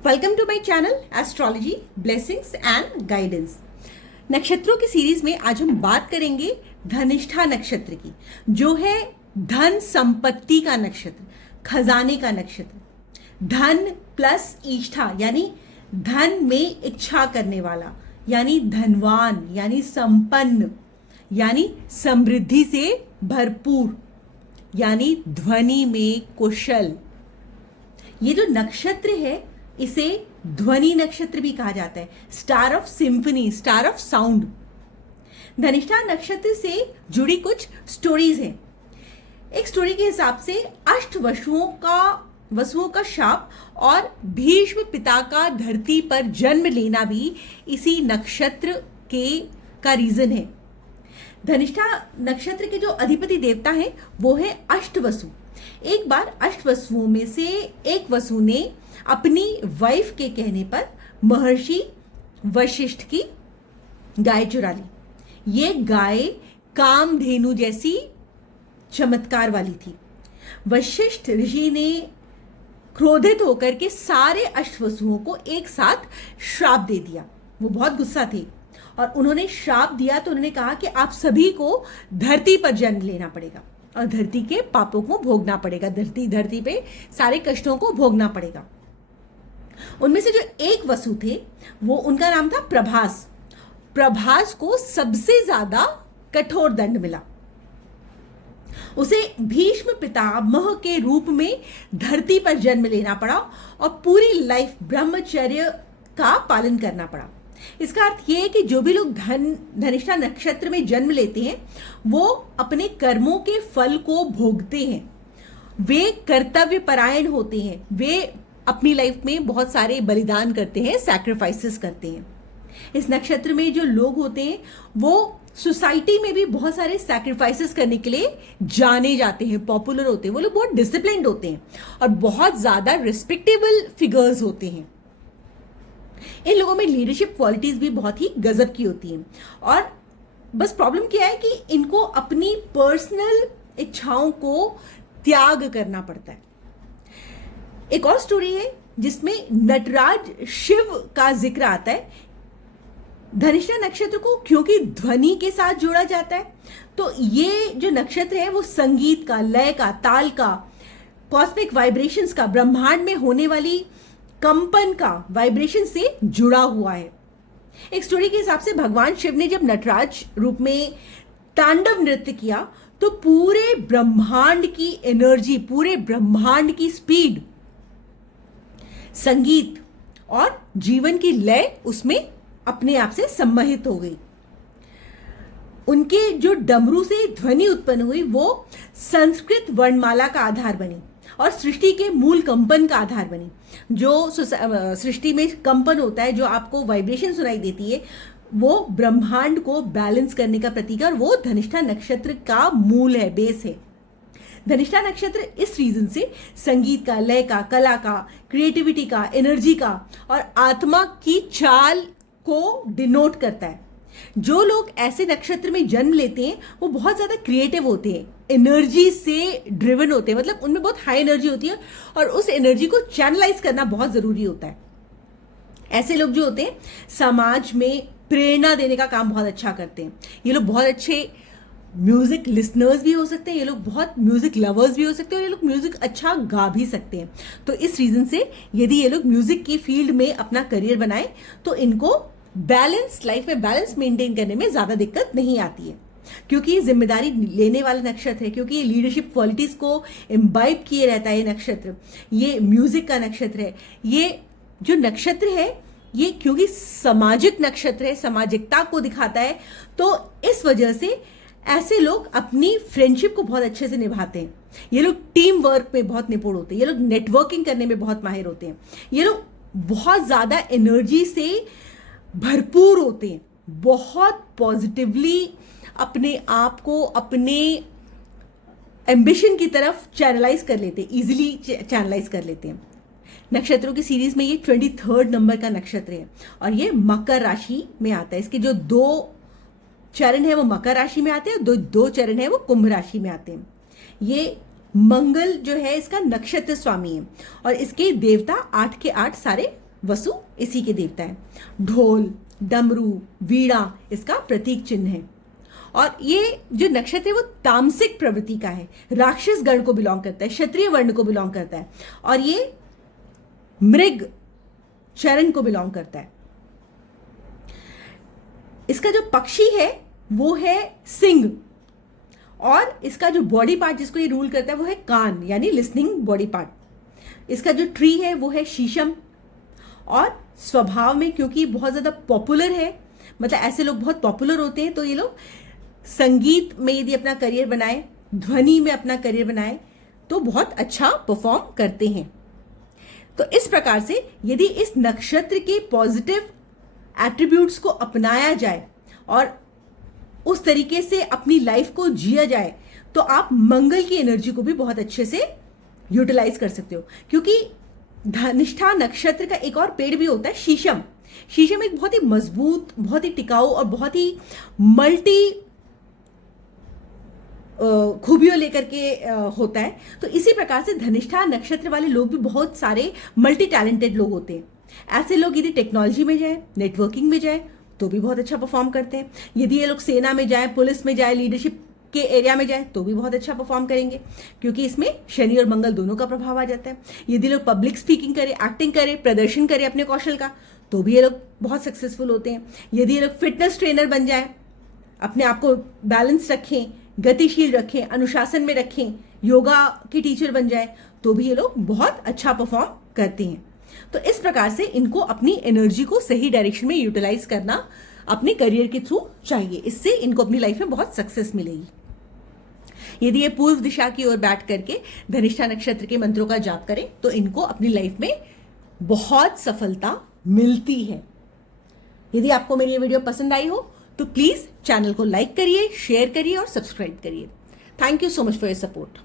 Welcome to my channel astrology blessings and guidance. नक्षत्रों की series में आज हम बात करेंगे धनिष्ठा नक्षत्र की, जो है धन संपत्ति का नक्षत्र, खजाने का नक्षत्र। धन प्लस इष्ठा यानी धन में इच्छा करने वाला, यानी धनवान, यानी संपन्न, यानी समृद्धि से भरपूर, यानी ध्वनि में कुशल। ये जो नक्षत्र है इसे ध्वनि नक्षत्र भी कहा जाता है, star of symphony, star of sound. Dhanishtha नक्षत्र से जुड़ी कुछ स्टोरीज हैं। एक स्टोरी के हिसाब से अष्ट वसुओं का शाप और भीष्म पिता का धरती पर जन्म लेना भी इसी नक्षत्र का रीजन है। धनिष्ठा नक्षत्र के जो अधिपति देवता हैं वो है अष्टवसु। एक बार अष्टवसुओं में से एक वसु ने अपनी वाइफ के कहने पर महर्षि वशिष्ठ की गाय चुरा ली। ये गाय कामधेनु जैसी चमत्कार वाली थी। वशिष्ठ ऋषि ने क्रोधित होकर के सारे अष्टवसुओं को एक साथ श्राप दे दिया। वो बहुत गुस्सा थे और उन्होंने श्राप दिया तो उन्होंने कहा कि आप सभी को धरती पर जन्म लेना पड़ेगा और धरती के पापों को भोगना पड़ेगा, धरती पे सारे कष्टों को भोगना पड़ेगा। उनमें से जो एक वसु थे वो, उनका नाम था प्रभास। प्रभास को सबसे ज्यादा कठोर दंड मिला। उसे भीष्म पितामह के रूप में धरती पर जन्म लेना पड़ा और पूरी लाइफ ब्रह्मचर्य का पालन करना पड़ा। इसका अर्थ यह है कि जो भी लोग धनिष्ठा नक्षत्र में जन्म लेते हैं वो अपने कर्मों के फल को भोगते हैं। वे कर्तव्य परायण होते हैं। वे अपनी लाइफ में बहुत सारे बलिदान करते हैं, सैक्रिफाइसेस करते हैं। इस नक्षत्र में जो लोग होते हैं वो सोसाइटी में भी बहुत सारे सैक्रिफाइसेस करने के लिए जाने जाते हैं, पॉपुलर होते हैं। वो लोग बहुत डिसिप्लिन्ड होते हैं और बहुत ज्यादा रिस्पेक्टेबल फिगर्स होते हैं। इन लोगों में लीडरशिप क्वालिटीज भी बहुत ही गजब की होती हैं। और बस प्रॉब्लम क्या है कि इनको अपनी पर्सनल इच्छाओं को त्याग करना पड़ता है। एक और स्टोरी है जिसमें नटराज शिव का जिक्र आता है। धनिष्ठा नक्षत्र को क्योंकि ध्वनि के साथ जोड़ा जाता है तो ये जो नक्षत्र है वो संगीत का, लय का, ताल का, कॉस्मिक वाइब्रेशंस का, ब्रह्मांड में होने वाली कंपन का, वाइब्रेशन से जुड़ा हुआ है। एक स्टोरी के हिसाब से भगवान शिव ने जब नटराज रूप में तांडव नृत्य किया तो पूरे ब्रह्मांड की एनर्जी, पूरे ब्रह्मांड की स्पीड, संगीत और जीवन की लय उसमें अपने आप से सम्मोहित हो गई। उनके जो डमरू से ध्वनि उत्पन्न हुई वो संस्कृत वर्णमाला का आधार बनी और सृष्टि के मूल कंपन का आधार बनी। जो सृष्टि में कंपन होता है, जो आपको वाइब्रेशन सुनाई देती है, वो ब्रह्मांड को बैलेंस करने का प्रतीक है और वो धनिष्ठा नक्षत्र का मूल है, बेस है। धनिष्ठा नक्षत्र इस रीजन से संगीत का, लय का, कला का, क्रिएटिविटी का, एनर्जी का और आत्मा की चाल को डिनोट करता है। जो लोग ऐसे नक्षत्र में जन्म लेते हैं वो बहुत ज्यादा क्रिएटिव होते हैं, एनर्जी से ड्रिवन होते हैं, मतलब उनमें बहुत हाई एनर्जी होती है और उस एनर्जी को चैनलाइज करना बहुत जरूरी होता है। ऐसे लोग जो होते हैं समाज में प्रेरणा देने का काम बहुत अच्छा करते हैं। ये लोग बहुत अच्छे म्यूजिक लिसनर्स भी हो सकते हैं, ये लोग बहुत म्यूजिक लवर्स भी हो सकते हैं और ये लोग म्यूजिक अच्छा गा भी सकते हैं। तो इस रीजन से यदि ये लोग म्यूजिक की फील्ड में अपना करियर बनाए तो इनको लाइफ में बैलेंस मेंटेन करने में ज्यादा दिक्कत नहीं आती है, क्योंकि ये जिम्मेदारी लेने वाला नक्षत्र है, क्योंकि ये लीडरशिप क्वालिटीज को इम्बाइब किए रहता है। ये नक्षत्र, ये म्यूजिक का नक्षत्र है। ये जो नक्षत्र है ये क्योंकि सामाजिक नक्षत्र है, सामाजिकता को दिखाता है, तो इस वजह से ऐसे लोग अपनी फ्रेंडशिप को बहुत अच्छे से निभाते हैं। ये लोग टीम वर्क में बहुत निपुण होते हैं। ये लोग नेटवर्किंग करने में बहुत माहिर होते हैं। ये लोग बहुत ज्यादा एनर्जी से भरपूर होते हैं, बहुत पॉजिटिवली अपने आप को अपने एम्बिशन की तरफ चैनलाइज कर लेते हैं, इजीली चैनलाइज कर लेते हैं। नक्षत्रों की सीरीज में ये 23rd नंबर का नक्षत्र है और ये मकर राशि में आता है। इसके जो 2 चरण है वो मकर राशि में आते हैं, दो चरण है वो कुंभ राशि में आते हैं। ये मंगल जो है इसका नक्षत्र स्वामी है और इसके देवता 8 के 8 सारे वसु इसी के देवता है। ढोल, डमरू, वीणा इसका प्रतीक चिन्ह है। और ये जो नक्षत्र है वो तामसिक प्रवृत्ति का है, राक्षस गण को बिलोंग करता है, क्षत्रिय वर्ण को बिलोंग करता है, और ये मृग चरण को बिलोंग करता है। इसका जो पक्षी है वो है सिंह, और इसका जो बॉडी पार्ट जिसको ये रूल करता है वो है कान, यानी लिसनिंग बॉडी पार्ट। इसका जो ट्री है वो है शीशम, और स्वभाव में क्योंकि बहुत ज़्यादा पॉपुलर है, मतलब ऐसे लोग बहुत पॉपुलर होते हैं, तो ये लोग संगीत में यदि अपना करियर बनाए, ध्वनि में अपना करियर बनाए, तो बहुत अच्छा परफॉर्म करते हैं। तो इस प्रकार से यदि इस नक्षत्र के पॉजिटिव एट्रीब्यूट्स को अपनाया जाए और उस तरीके से अपनी लाइफ को जिया जाए, तो आप मंगल की एनर्जी को भी बहुत अच्छे से यूटिलाइज कर सकते हो। क्योंकि धनिष्ठा नक्षत्र का एक और पेड़ भी होता है शीशम। शीशम एक बहुत ही मजबूत, बहुत ही टिकाऊ और बहुत ही मल्टी खूबियों लेकर के होता है। तो इसी प्रकार से धनिष्ठा नक्षत्र वाले लोग भी बहुत सारे मल्टी टैलेंटेड लोग होते हैं। ऐसे लोग यदि टेक्नोलॉजी में जाए, नेटवर्किंग में जाए, तो भी बहुत अच्छा परफॉर्म करते हैं। यदि ये लोग सेना में जाए, पुलिस में जाए, लीडरशिप के एरिया में जाए, तो भी बहुत अच्छा परफॉर्म करेंगे, क्योंकि इसमें शनि और मंगल दोनों का प्रभाव आ जाता है। यदि लोग पब्लिक स्पीकिंग करें, एक्टिंग करें, प्रदर्शन करें अपने कौशल का, तो भी ये लोग बहुत सक्सेसफुल होते हैं। यदि ये लोग फिटनेस ट्रेनर बन जाए, अपने आप को बैलेंस रखें, गतिशील रखें, अनुशासन में रखें, योगा के टीचर बन जाए, तो भी ये लोग बहुत अच्छा परफॉर्म करते हैं। तो इस प्रकार से इनको अपनी एनर्जी को सही डायरेक्शन में यूटिलाइज करना अपने करियर के थ्रू चाहिए। इससे इनको अपनी लाइफ में बहुत सक्सेस मिलेगी। यदि ये पूर्व दिशा की ओर बैठ करके धनिष्ठा नक्षत्र के मंत्रों का जाप करें, तो इनको अपनी लाइफ में बहुत सफलता मिलती है। यदि आपको मेरी ये वीडियो पसंद आई हो, तो प्लीज चैनल को लाइक करिए, शेयर करिए और सब्सक्राइब करिए। Thank you so much for your support.